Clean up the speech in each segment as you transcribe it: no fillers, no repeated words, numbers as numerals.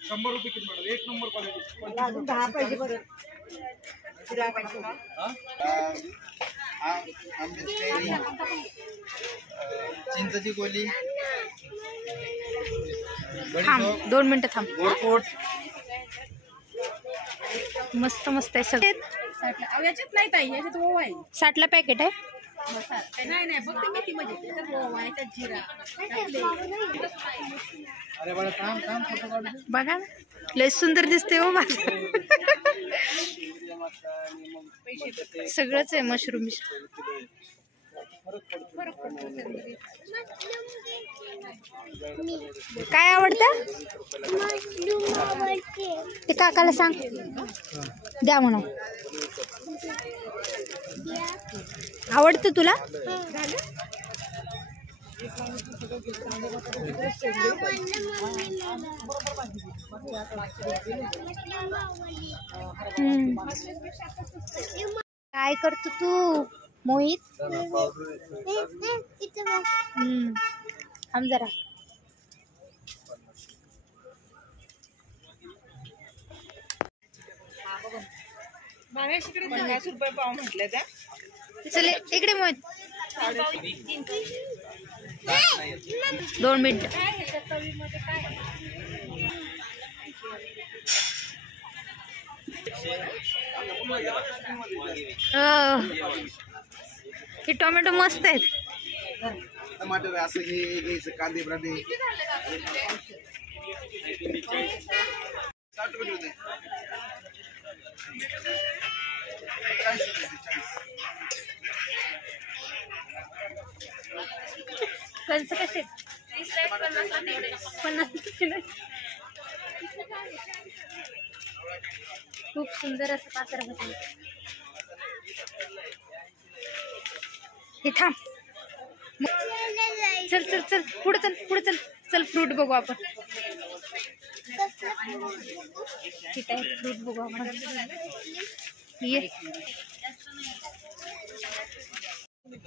100 रुपये kilo madam, एक number quality. अजून 10 पाहिजे बरं. चिंचची गोली, थांब 2 मिनिटं थांब. गोडकोट मस्त मस्त आहे सगळे. याच्यात नाही ताई, याच्यात ओवा आहे. 60 ला पॅकेट आहे. नाही नाही, फक्त मेथी मध्ये त्याच्यात ओवा आहे, त्यात जिरा. अरे बड़ा काम काम फोटो काढ. बघा ना, लय सुंदर दिसते हो माझं. सगळंच आहे मशरूम. काय आवडतं ते काकाला सांग द्या म्हणून. आवडतं तुला? काय करतो तू मोहित? थांब जरा. महाराष्ट्राकडे 50 रुपये पाव म्हटले त्या. चल इकडे मोहित. 2 मिनिट. हे टोमॅटो मस्त आहेत. टमाटर असं घ्यायचं, कांदे ब्रांदे 60 रुपये होते. 40 कसे? 50. खूप सुंदर असं पात्र होतं. हे थांब. चल चल चल पुढे चल, पुढे चल. चल फ्रूट बघू आपण. ठीक आहे, फ्रूट बघू आपण. ये.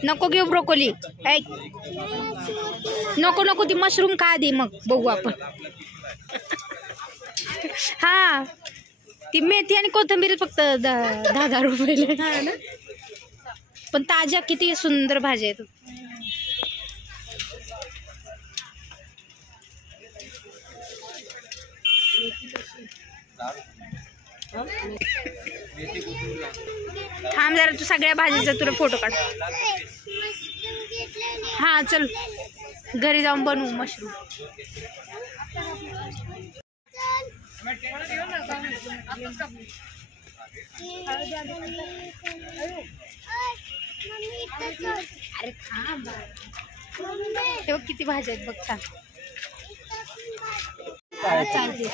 नको घेऊ ब्रोकोली. नको नको, ती मशरूम का आधी, मग बघू आपण. हा, ती मेथी आणि कोथिंबीर फक्त 10 रुपये. पण ताज्या किती सुंदर भाज्या आहेत. थांब जरा, तू सगळ्या भाजीचा तुला फोटो काढ. हा चल, घरी जाऊन बनवू मशरूम. अरे थांब, तेव्हा किती भाज्या आहेत बघ. छान. चालते.